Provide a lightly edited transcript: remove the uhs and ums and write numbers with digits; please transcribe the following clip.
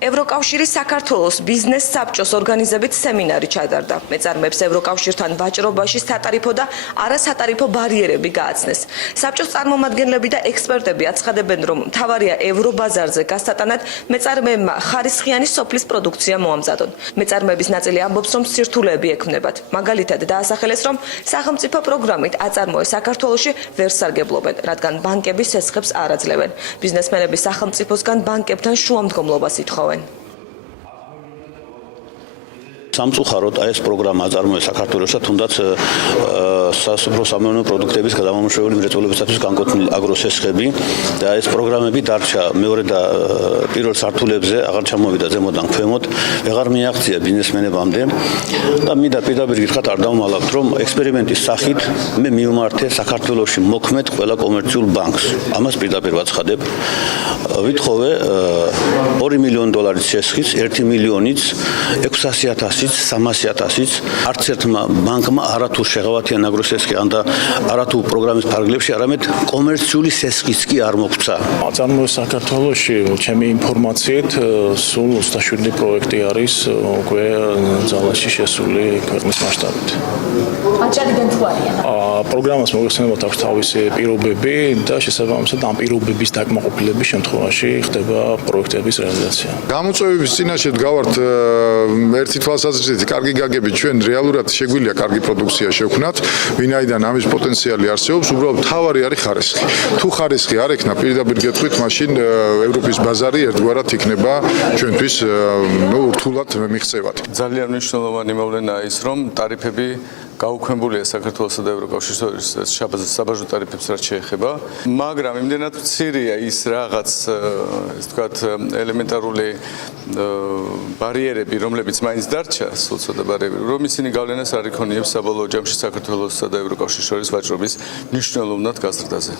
ევროკავშირის საქართველოს ბიზნეს საბჭოს ორგანიზებით სემინარი ჩატარდა. მეწარმეებს ევროკავშირთან ვაჭრობაში სატარიფო და არასატარიფო ბარიერები გააცნეს. საბჭოს წარმომადგენლები და ექსპერტები აცხადებენ, რომ მთავარია ევრობაზარზე გასატანად მეწარმეებმა ხარისხიანი სოფლის პროდუქცია მოამზადონ. მეწარმეების ნაწილი ამბობს, რომ სირთულეები ექმნებათ. მაგალითად დაასახელეს, რომ სახელმწიფო პროგრამით აწარმოეს საქართველოში ვერ სარგებლობენ, რადგან ბანკები სესხებს არ აძლევენ. ბიზნესმენები სახელმწიფოსგან ბანკებთან შუამდგომლობას ითხოვენ. სამწუხაროდ ეს პროგრამა აწარმოეს საქართველოსა, თუნდაც სასოფლო-სამეურნეო პროდუქტების გადამამუშავებელი მრეწველობისათვის განკუთვნილი აგროსესხები და ეს პროგრამები დარჩა მეორე და პირველ სართულებზე, აღარ ჩამოვიდა ზემოდან ქვემოთ, ვეღარ მიაღწია ბიზნესმენებამდე და მინდა პირდაპირ გითხრათ, არ დავმალავთ, რომ ექსპერიმენტის სახით მე მივმართე საქართველოში მოქმედ ყველა კომერციულ ბანკს. ამას პირდაპირ ვაცხადებ. ვითხოვე $2 მილიონი შესხის, 1 მილიონიც 600,000 300,000-იც არც ერთმა ბანკმა არათუ შეღავათიან აგროსესხი და არათუ პროგრამის ფარგლებში, არამედ კომერციული სესხიც კი არ მოგვცა. აწარმოეს საქართველოში, ჩემი ინფორმაციით, სულ 27 პროექტი არის უკვე ძალაში შესული ქვეყნის მასშტაბით. აჭარიდან თუ არიან? პროგრამას მოგეხსენებათ აქვს თავისი პირობები და შესაბამისად ამ პირობების დაკმაყოფილების შემთხვევაში ხდება პროექტების რეალიზაცია. გამოწვევების წინაშე დგავართ ერთი თვალსაზრისით, კარგი გაგებით ჩვენ რეალურად შეგვიძლია კარგი პროდუქცია შევქნათ, ვინაიდან ამის პოტენციალი არსებობს, უბრალოდ თავარი არის ხარისხი. თუ ხარისხი არ ექნა, პირდაპირ გეტყვით, მაშინ ევროპის ბაზარი ერთგვარად იქნება ჩვენთვის რთულად მიღწევად. ძალიან მნიშვნელოვანი მოვლენაა ის, რომ ტარიფები გაუქმებულია საქართველოსა და ევროკავშირის საბაჟო ტარიფებს რაც შეეხება, მაგრამ იმდენად მცირეა ის რაღაც, ასე ვთქვათ, ელემენტარული ბარიერები, რომლებიც მაინც დარჩა, სულ ცოტა ბარიერები, რომ ისინი გავლენას არ იქონიებს საბოლოო ჯამში საქართველოსა და ევროკავშირის შორის ვაჭრობის მნიშვნელოვნად გაზრდაზე.